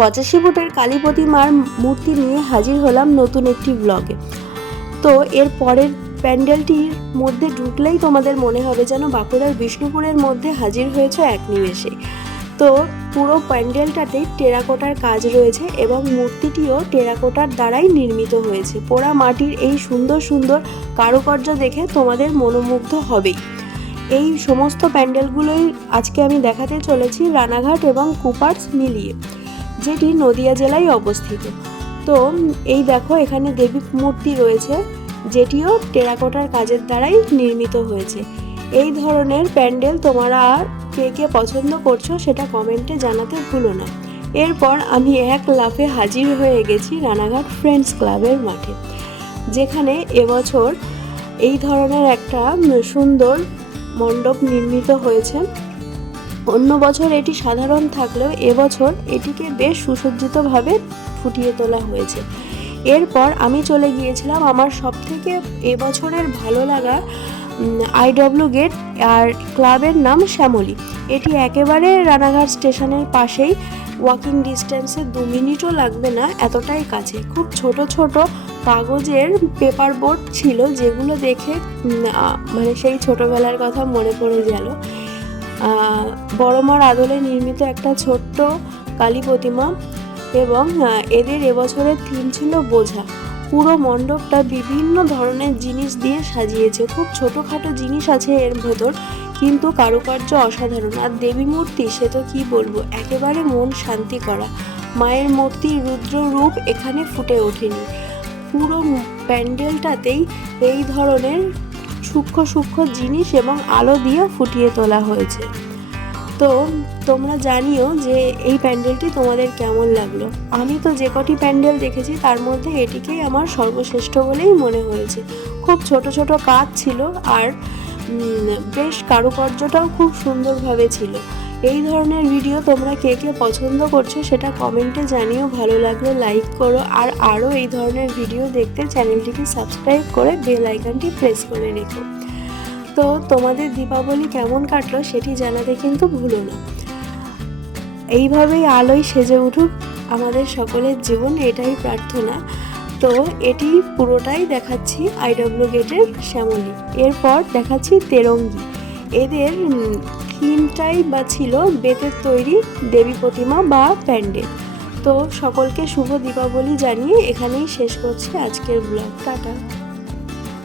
85 ফুটের কালী প্রতিমার মূর্তি নিয়ে হাজির হলাম নতুন একটি ব্লগে। তো এর পরের প্যান্ডেলটির মধ্যে ঢুকলেই তোমাদের মনে হবে যেন বাঁকুড়ার বিষ্ণুপুরের মধ্যে হাজির হয়েছে এক নিমেষে। তো পুরো প্যান্ডেলটাতেই টেরাকোটার কাজ রয়েছে এবং মূর্তিটিও টেরাকোটার দ্বারাই নির্মিত হয়েছে। পোড়া মাটির এই সুন্দর সুন্দর কারুকার্য দেখে তোমাদের মনোমুগ্ধ হবেই। এই সমস্ত প্যান্ডেলগুলোই আজকে আমি দেখাতে চলেছি রানাঘাট এবং কুপার্স মিলিয়ে, যেটি নদিয়া জেলায় অবস্থিত। তো এই দেখো এখানে দেবী মূর্তি রয়েছে, যেটিও টেরাকোটার কাজের দ্বারাই নির্মিত হয়েছে। এই ধরনের প্যান্ডেল তোমরা কে কে পছন্দ করছো সেটা কমেন্টে জানাতে ভুলো না। এরপর আমি এক লাফে হাজির হয়ে গেছি রানাঘাট ফ্রেন্ডস ক্লাবের মাঠে, যেখানে এবছর এই ধরনের একটা সুন্দর মণ্ডপ নির্মিত হয়েছে। অন্য বছর এটি সাধারণ থাকলেও এবছর এটিকে বেশ সুসজ্জিতভাবে ফুটিয়ে তোলা হয়েছে। এরপর আমি চলে গিয়েছিলাম আমার সবথেকে এবছরের ভালো লাগা IW গেট, আর ক্লাবের নাম শ্যামলী। এটি একেবারে রানাঘাট স্টেশনের পাশেই, ওয়াকিং ডিস্টেন্সে 2 মিনিটও লাগবে না, এতটাই কাছে। খুব ছোট ছোট কাগজের পেপার বোর্ড ছিল, যেগুলো দেখে মানে সেই ছোটবেলার কথা মনে পড়ে গেল। বড়মার আদলে নির্মিত একটা ছোট্ট কালী প্রতিমা, এবং এদের এবছরের থিম ছিল বোঝা। পুরো মণ্ডপটা বিভিন্ন ধরনের জিনিস দিয়ে সাজিয়েছে। খুব ছোটোখাটো জিনিস আছে এর ভেতর, কিন্তু কারুকার্য অসাধারণ। আর দেবী মূর্তি সে তো কি বলবো, একেবারে মন শান্তি করা। মায়ের মূর্তির রুদ্র রূপ এখানে ফুটে ওঠেনি। পুরো প্যান্ডেলটাতেই এই ধরনের সূক্ষ্ম সূক্ষ্ম জিনিস এবং আলো দিয়ে ফুটিয়ে তোলা হয়েছে। তো তোমরা জানিও যে এই প্যান্ডেলটি তোমাদের কেমন লাগলো। আমি তো যে কটি প্যান্ডেল দেখেছি তার মধ্যে এটিকেই আমার সর্বশ্রেষ্ঠ বলেই মনে হয়েছে। খুব ছোট ছোট কাজ ছিল, আর বেশ কারুকার্যটাও খুব সুন্দরভাবে ছিল। এই ধরনের ভিডিও তোমরা কে কে পছন্দ করছো সেটা কমেন্টে জানিও। ভালো লাগলে লাইক করো, আর আরও এই ধরনের ভিডিও দেখতে চ্যানেলটিকে সাবস্ক্রাইব করে বেল আইকনটি প্রেস করে রেখো। তো তোমাদের দীপাবলি কেমন কাটলো সেটি জানাতে কিন্তু ভুলো না। এইভাবেই আলোয় সেজে উঠুক আমাদের সকলের জীবন, এটাই প্রার্থনা। তো এটি পুরোটাই দেখাচ্ছি IW গেটের শ্যামলী। এরপর দেখাচ্ছি তেরঙ্গি। এদের থিমটাই বা ছিল বেতের তৈরি দেবী প্রতিমা বা প্যান্ডেল। তো সকলকে শুভ দীপাবলি জানিয়ে এখানেই শেষ করছি আজকের ব্লগ। টাটা।